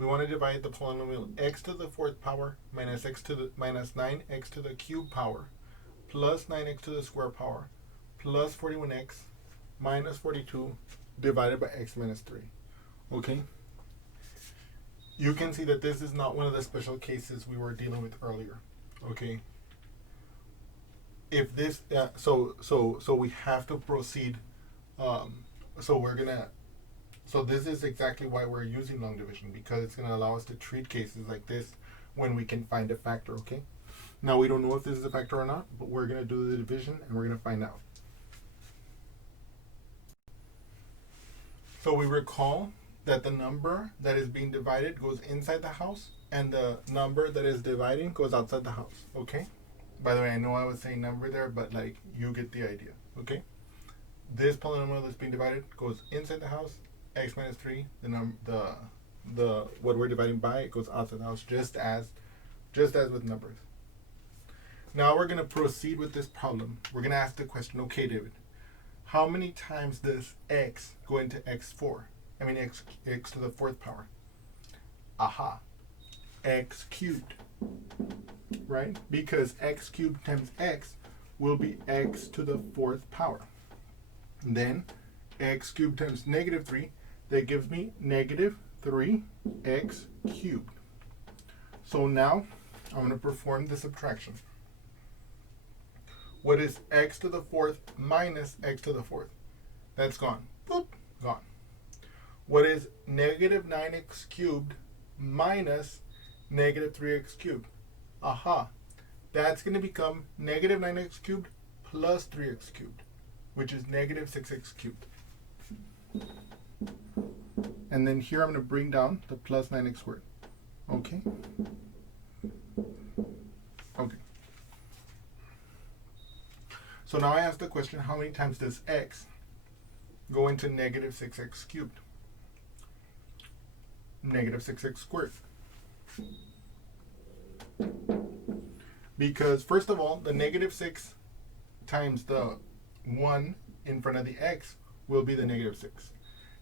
we want to divide the polynomial x to the fourth power minus x to the minus 9x to the cube power plus 9x to the square power plus 41x minus 42 divided by x minus 3. Okay? You can see that this is not one of the special cases we were dealing with earlier. Okay? If this, so we have to proceed. So this is exactly why we're using long division, because it's going to allow us to treat cases like this when we can find a factor, okay? Now, we don't know if this is a factor or not, but we're going to do the division and we're going to find out. So we recall that the number that is being divided goes inside the house and the number that is dividing goes outside the house, okay? By the way, I know I was saying number there, but like you get the idea, okay? This polynomial that's being divided goes inside the house, x minus 3, the what we're dividing by, it goes outside the house, just as with numbers. Now we're going to proceed with this problem. We're going to ask the question, okay, David, how many times does x go into x4? I mean x to the fourth power. Aha, x cubed, right? Because x cubed times x will be x to the fourth power. And then x cubed times negative 3, that gives me negative 3x cubed. So now I'm going to perform the subtraction. What is x to the fourth minus x to the fourth? That's gone. Boop, gone. What is negative 9x cubed minus negative 3x cubed? Aha, that's going to become negative 9x cubed plus 3x cubed, which is negative 6x cubed. And then here I'm going to bring down the plus 9x squared. Okay? Okay. So now I ask the question, how many times does x go into negative 6x cubed? Negative 6x squared. Because first of all, the negative 6 times the 1 in front of the x will be the negative 6.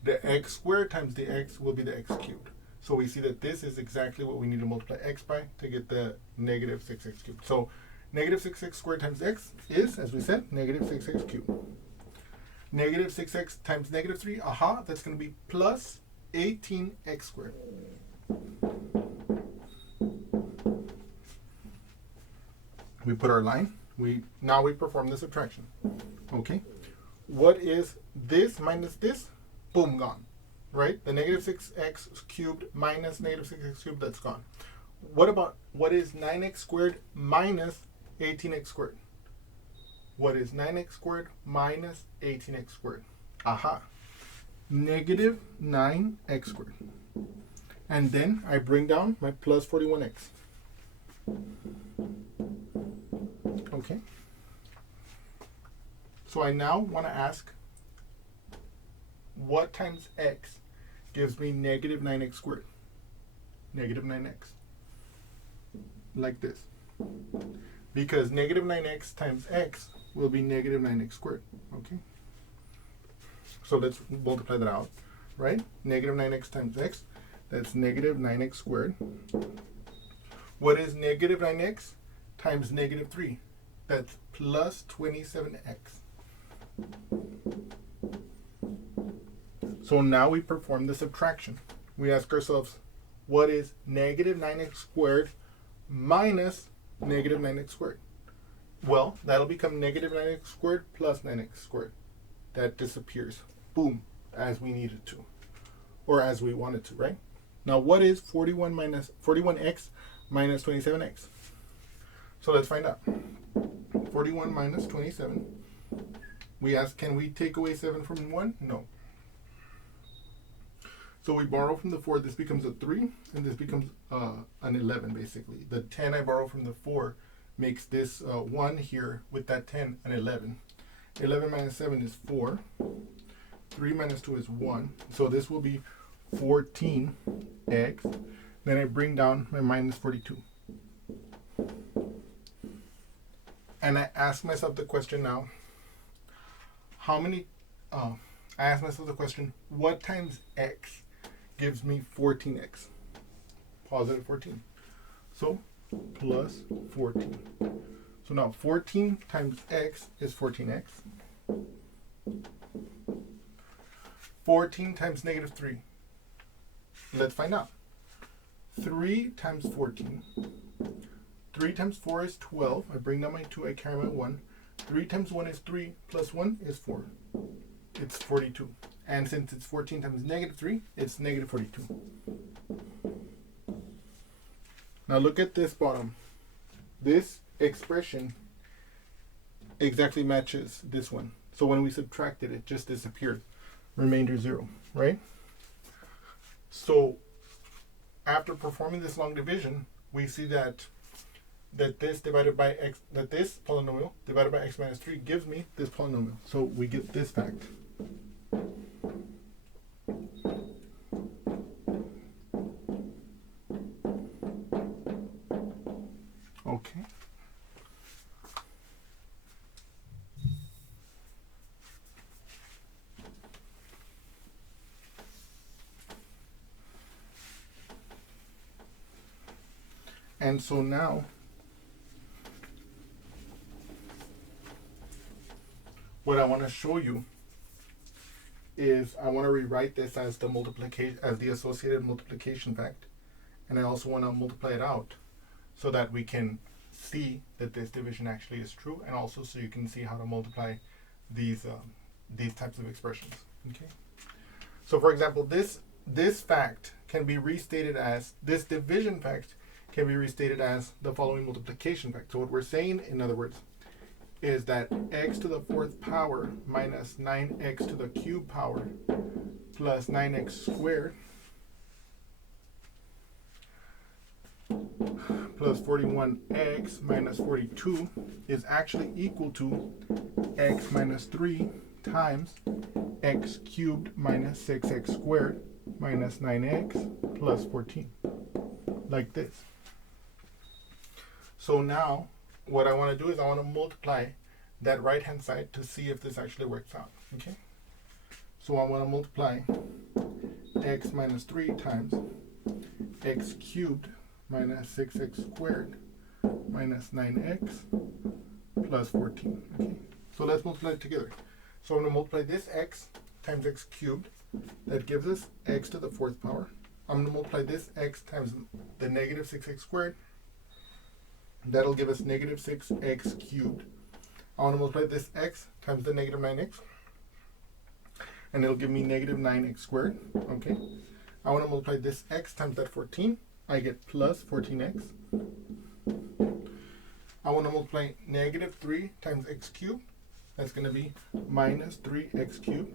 The x squared times the x will be the x cubed. So we see that this is exactly what we need to multiply x by to get the negative 6x cubed. So negative 6x squared times x is, as we said, negative 6x cubed. Negative 6x times negative 3, aha, that's going to be plus 18x squared. We put our line. Now we perform the subtraction. Okay. What is this minus this? Boom, gone. Right? The negative 6x cubed minus negative 6x cubed, that's gone. What is 9x squared minus 18x squared? What is 9x squared minus 18x squared? Aha. Negative 9x squared. And then I bring down my plus 41x. Okay. So I now want to ask, what times x gives me negative 9x squared? Negative 9x. Like this. Because negative 9x times x will be negative 9x squared. Okay. So let's multiply that out, right? Negative 9x times x, that's negative 9x squared. What is negative 9x times negative 3? That's plus 27x. So now we perform the subtraction. We ask ourselves, what is negative 9x squared minus negative 9x squared? Well, that'll become negative 9x squared plus 9x squared. That disappears. Boom, as we needed to. Or as we wanted to, right? Now what is 41x minus 27x? So let's find out. 41 minus 27. We ask, can we take away 7 from 1? No. So we borrow from the 4, this becomes a 3, and this becomes an 11, basically. The 10 I borrow from the 4 makes this 1 here with that 10 an 11. 11 minus 7 is 4. 3 minus 2 is 1. So this will be 14x. Then I bring down my minus 42. And I ask myself the question now, I ask myself the question, what times x gives me 14x? positive 14. So plus 14. So now 14 times x is 14x. 14 times negative 3. Let's find out. 3 times 14. 3 times 4 is 12. I bring down my 2, I carry my 1. 3 times 1 is 3, plus 1 is 4. It's 42. And since it's 14 times negative 3, it's negative 42. Now look at this bottom. This expression exactly matches this one. So when we subtracted, it just disappeared. Remainder 0, right? So after performing this long division, we see that this divided by x, that this polynomial divided by x minus 3 gives me this polynomial. So we get this fact. Okay. And so now what I want to show you is I want to rewrite this as the multiplication, as the associated multiplication fact, and I also want to multiply it out so that we can see that this division actually is true, and also so you can see how to multiply these types of expressions. Okay. So for example, this fact can be restated as, this division fact can be restated as the following multiplication fact. So what we're saying, in other words, is that x to the 4th power minus 9x to the cubed power plus 9x squared plus 41x minus 42 is actually equal to x minus 3 times x cubed minus 6x squared minus 9x plus 14, like this. So now what I want to do is I want to multiply that right hand side to see if this actually works out. Okay, so I want to multiply x minus 3 times x cubed minus 6x squared minus 9x plus 14. Okay, so let's multiply it together. So I'm going to multiply this x times x cubed. That gives us x to the 4th power. I'm going to multiply this x times the negative 6x squared. That'll give us negative 6x cubed. I want to multiply this x times the negative 9x. And it'll give me negative 9x squared. Okay. I want to multiply this x times that 14. I get plus 14x. I want to multiply negative 3 times x cubed. That's going to be minus 3x cubed.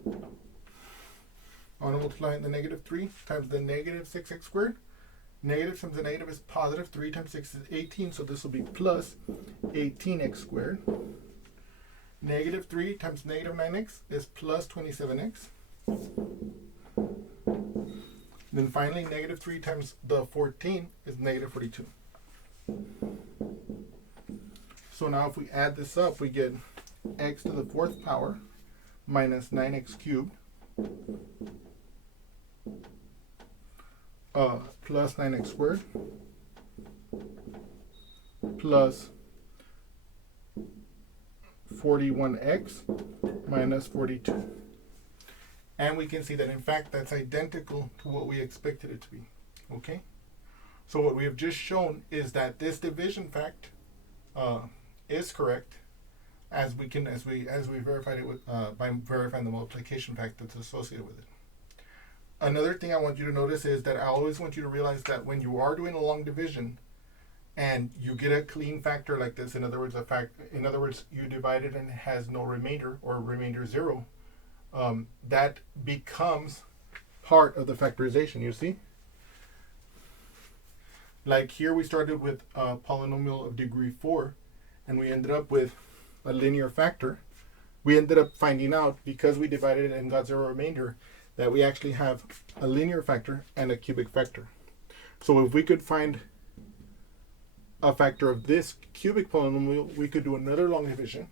I want to multiply the negative 3 times the negative 6x squared. Negative times the negative is positive. 3 times 6 is 18, so this will be plus 18x squared. Negative 3 times negative 9x is plus 27x. Then finally, negative 3 times the 14 is negative 42. So now if we add this up, we get x to the 4th power minus 9x cubed plus 9x squared plus 41x minus 42. And we can see that in fact that's identical to what we expected it to be. Okay, so what we have just shown is that this division fact is correct, as we verified it with by verifying the multiplication fact that's associated with it. Another thing I want you to notice is that I always want you to realize that when you are doing a long division and you get a clean factor like this, in other words, you divide it and it has no remainder, or remainder 0, that becomes part of the factorization. You see, like here we started with a polynomial of degree 4 and we ended up with a linear factor. We ended up finding out, because we divided it and got 0 remainder, that we actually have a linear factor and a cubic factor. So if we could find a factor of this cubic polynomial, we could do another long division.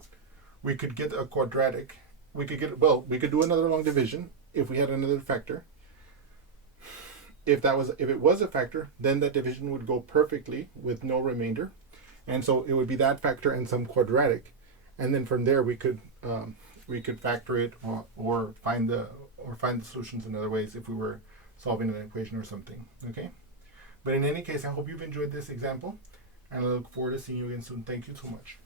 We could get a quadratic. We could do another long division if we had another factor. if it was a factor, then that division would go perfectly with no remainder, and so it would be that factor and some quadratic, and then from there we could factor it or find the solutions in other ways if we were solving an equation or something. Okay, but in any case, I hope you've enjoyed this example, and I look forward to seeing you again soon. Thank you so much.